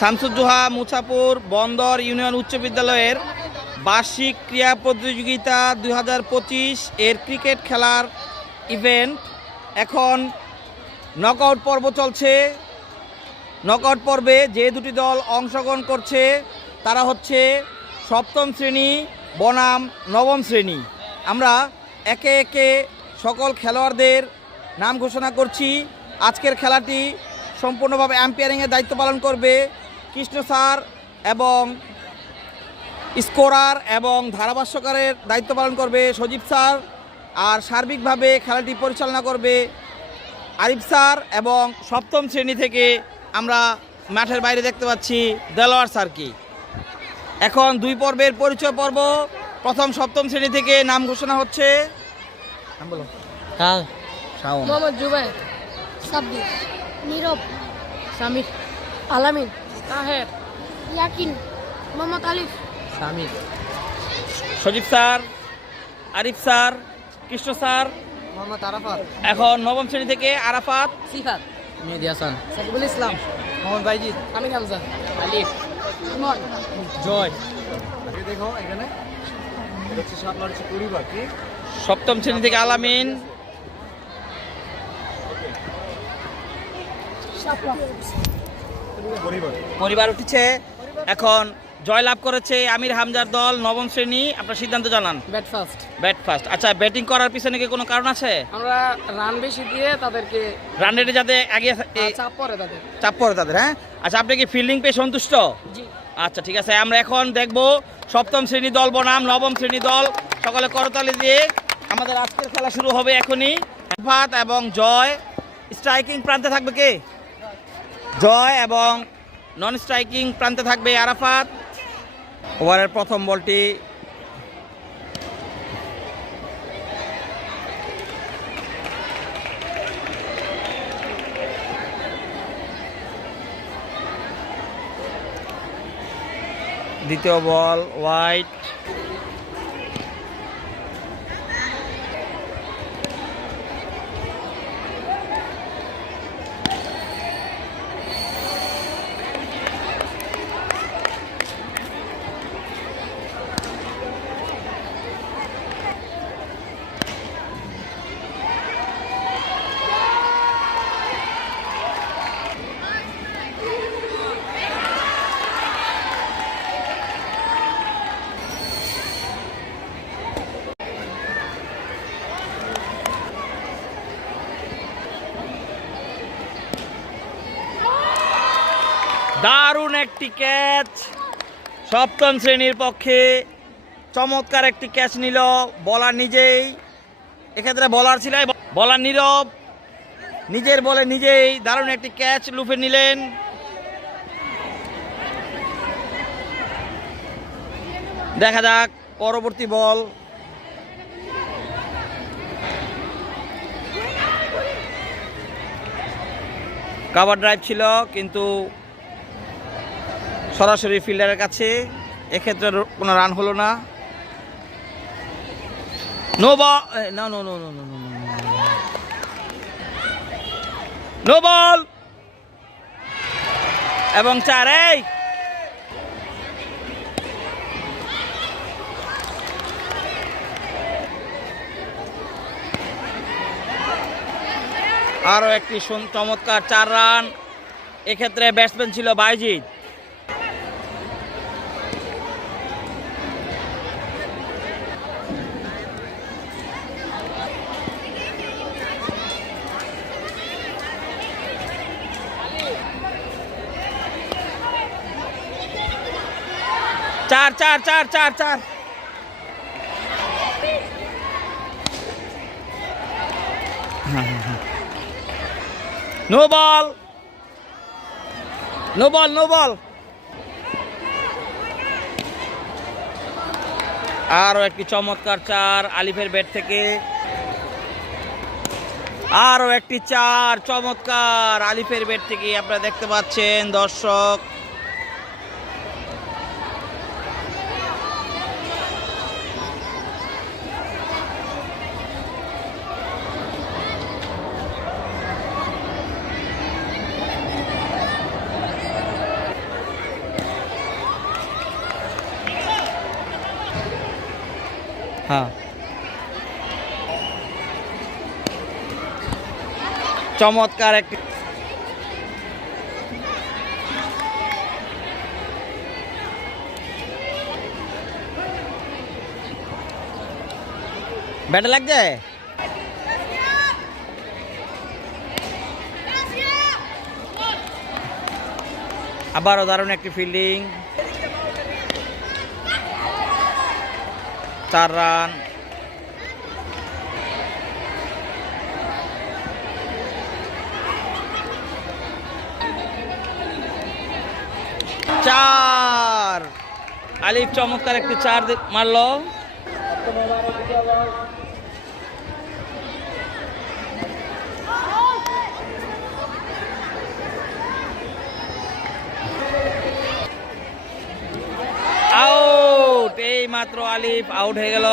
শামসুজ্জোহা, মুছাপুর, বন্দর ইউনিয়ন উচ্চ বিদ্যালয়ের বার্ষিক ক্রীড়া প্রতিযোগিতা দু হাজার পঁচিশ এর ক্রিকেট খেলার ইভেন্ট। এখন নকআউট পর্ব চলছে। নকআউট পর্বে যে দুটি দল অংশগ্রহণ করছে, তারা হচ্ছে সপ্তম শ্রেণি, বনাম, নবম শ্রেণি। আমরা একে একে সকল খেলোয়াড়দের নাম ঘোষণা করছি। আজকের খেলাটি সম্পূর্ণভাবে অ্যাম্পিয়ারিংয়ের দায়িত্ব পালন করবে কৃষ্ণ স্যার এবং স্কোরার এবং ধারাভাষ্যকারের দায়িত্ব পালন করবে সজীব স্যার আর সার্বিকভাবে খেলাটি পরিচালনা করবে আরিফ স্যার এবং সপ্তম শ্রেণি থেকে আমরা মাঠের বাইরে দেখতে পাচ্ছি দেলোয়ার স্যারকে। এখন দুই পর্বের পরিচয় পর্ব প্রথম সপ্তম শ্রেণি থেকে নাম ঘোষণা হচ্ছে হ্যাঁ মোহাম্মদ জুবাইর সাব্বির নীরব সামির আলামিন। Taher Yakin Mohammad Alif. Samir. Sajib sir Arif sir Krishna sir. Mohammad Arafat. এখন নবম শ্রেণি থেকে আরাফাত। সিফাত। মেহেদি হাসান। সাকিবুল ইসলাম। মোহাম্মদ বাইজিদ। আমির হামজা। আলিফ। ইমন জয়। দেখো এখানে। সপ্তম শ্রেণি থেকে আলামিন। পরিবার। উঠেছে। এখন জয়লাভ করেছে আমির হামজার দল নবম শ্রেণি। আপনার সিদ্ধান্ত জানান। ব্যাট ফার্স্ট ব্যাট ফার্স্ট আচ্ছা ব্যাটিং করার পিছনে কি কোনো কারণ আছে? আমরা রান বেশি দিয়ে তাদেরকে রান রেটে যাতে আগে চাপ পরে তাদের। চাপ পড়ে তাদের হ্যাঁ? আচ্ছা আপনি কি ফিল্ডিং পেয়ে সন্তুষ্ট? জি। আচ্ছা ঠিক আছে আমরা এখন দেখব সপ্তম শ্রেণি দল বনাম নবম শ্রেণি দল। সকলে করতালি দিয়ে আমাদের আজকের খেলা শুরু হবে এখনই। ভাত এবং জয়। স্ট্রাইকিং প্রান্তে থাকবে কে? জয় এবং নন স্ট্রাইকিং প্রান্তে থাকবে আরাফাত। ওভারের প্রথম বলটি দ্বিতীয় বল হোয়াইট দারুণ একটি ক্যাচ। সপ্তম শ্রেণির পক্ষে চমৎকার একটি ক্যাচ নিল বলার নিজেই। এক্ষেত্রে বলার ছিল বলার নীরব। নিজের বলে নিজেই দারুণ একটি ক্যাচ লুফে নিলেন। দেখা যাক পরবর্তী বল। কাভার ড্রাইভ ছিল, কিন্তু সরাসরি ফিল্ডারের কাছে এক্ষেত্রে কোনো রান হলো না নো বল না নো নো নো নো এবং চার এই আরও একটি চমৎকার চার রান এক্ষেত্রে ব্যাটসম্যান ছিল বাইজিৎ চার চার চার চার চার। No ball. No ball no ball. আরও একটি চমৎকার চার আলিফের ব্যাট থেকে। আরও একটি চার চমৎকার আলিফের ব্যাট থেকে আপনারা দেখতে পাচ্ছেন দর্শক। চমৎকার একটি ব্যাটে লাগছে? আবারও দারুণ একটি ফিল্ডিং চার রান। চার। আলিফ, চমৎকার একটি চার মারলো। আউট এই মাত্র আলিফ আউট হয়ে গেল।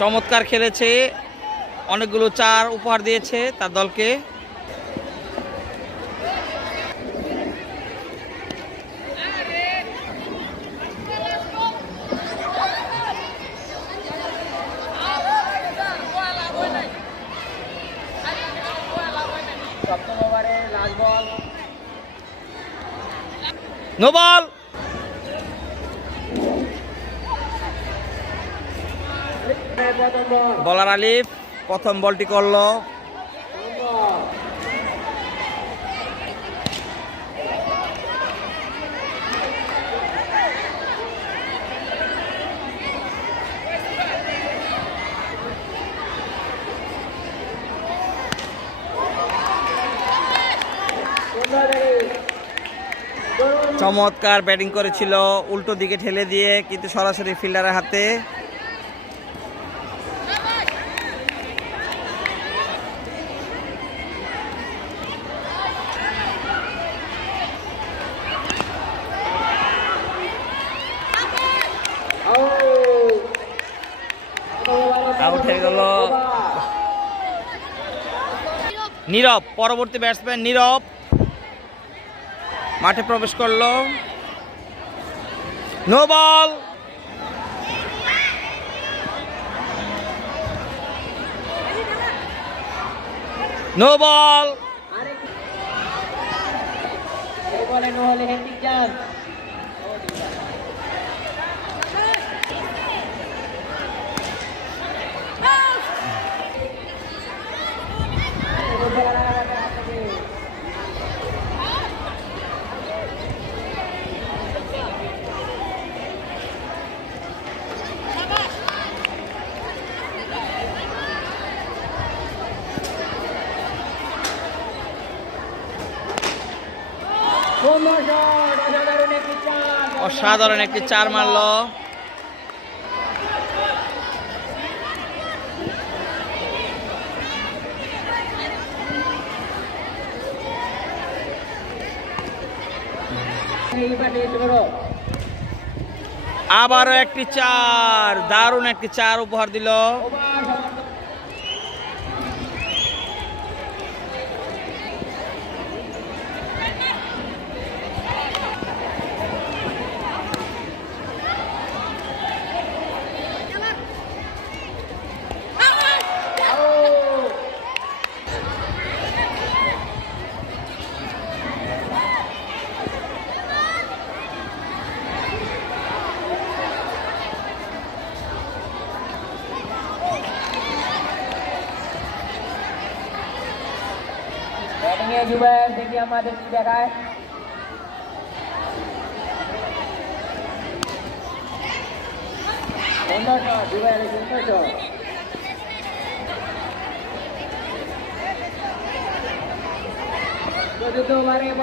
চমৎকার খেলেছে। অনেকগুলো চার উপহার দিয়েছে তার দলকে। নো বল বলার আলিফ প্রথম বলটি করল। চমৎকার ব্যাটিং করেছিল, উল্টো দিকে ঠেলে দিয়ে কিন্তু সরাসরি ফিল্ডারের হাতে। নীরব, পরবর্তী ব্যাটসম্যান নীরব। মাঠে প্রবেশ করল। No ball. No ball. বলে নো হলে অসাধারণ একটি চার মারলো। আবারও একটি চার দারুণ একটি চার উপহার দিল। ওভার সমাপ্ত ব্যাটিং এ জুবাইর দেখি আমাদের কি দেখায় সুন্দর শট জুবাইর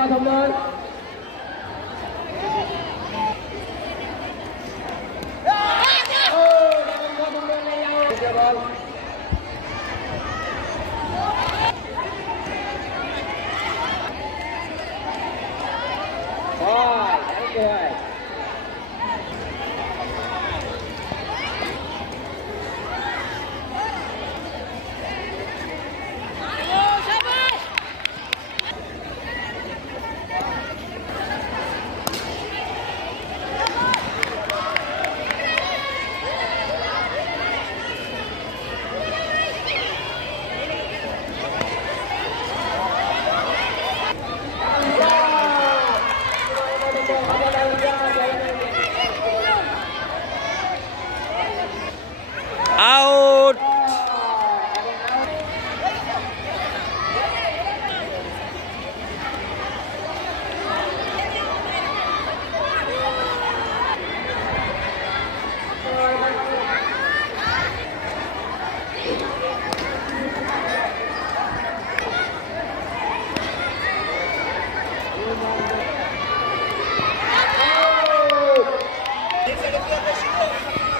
সুন্দর flag.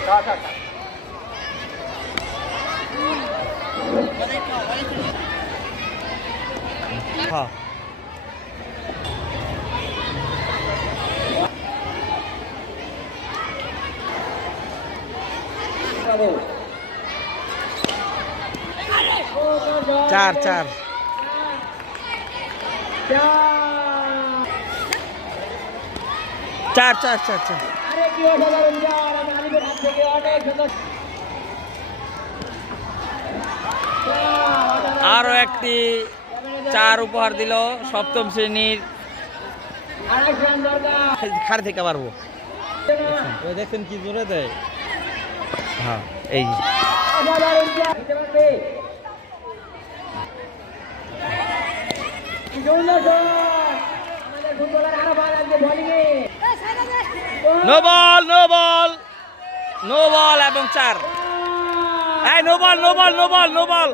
চতুর্থ ওভারে প্রথম বল ও, প্রথম বলে out। দ্বিতীয় বল আরে কি অসাধারণ চার আমি আলিফের হাত থেকে অনেক সুন্দর আরও একটি চার উপহার দিল সপ্তম শ্রেণির খার থেকে পারব ওই দেখছেন কি জোরে দেয়। হ্যাঁ এই আমাদের ফুটবলার আরও ভালো লাগছে বোলিংয়ে। No ball no ball. No ball এবং চার। এই, no ball no ball no ball no ball.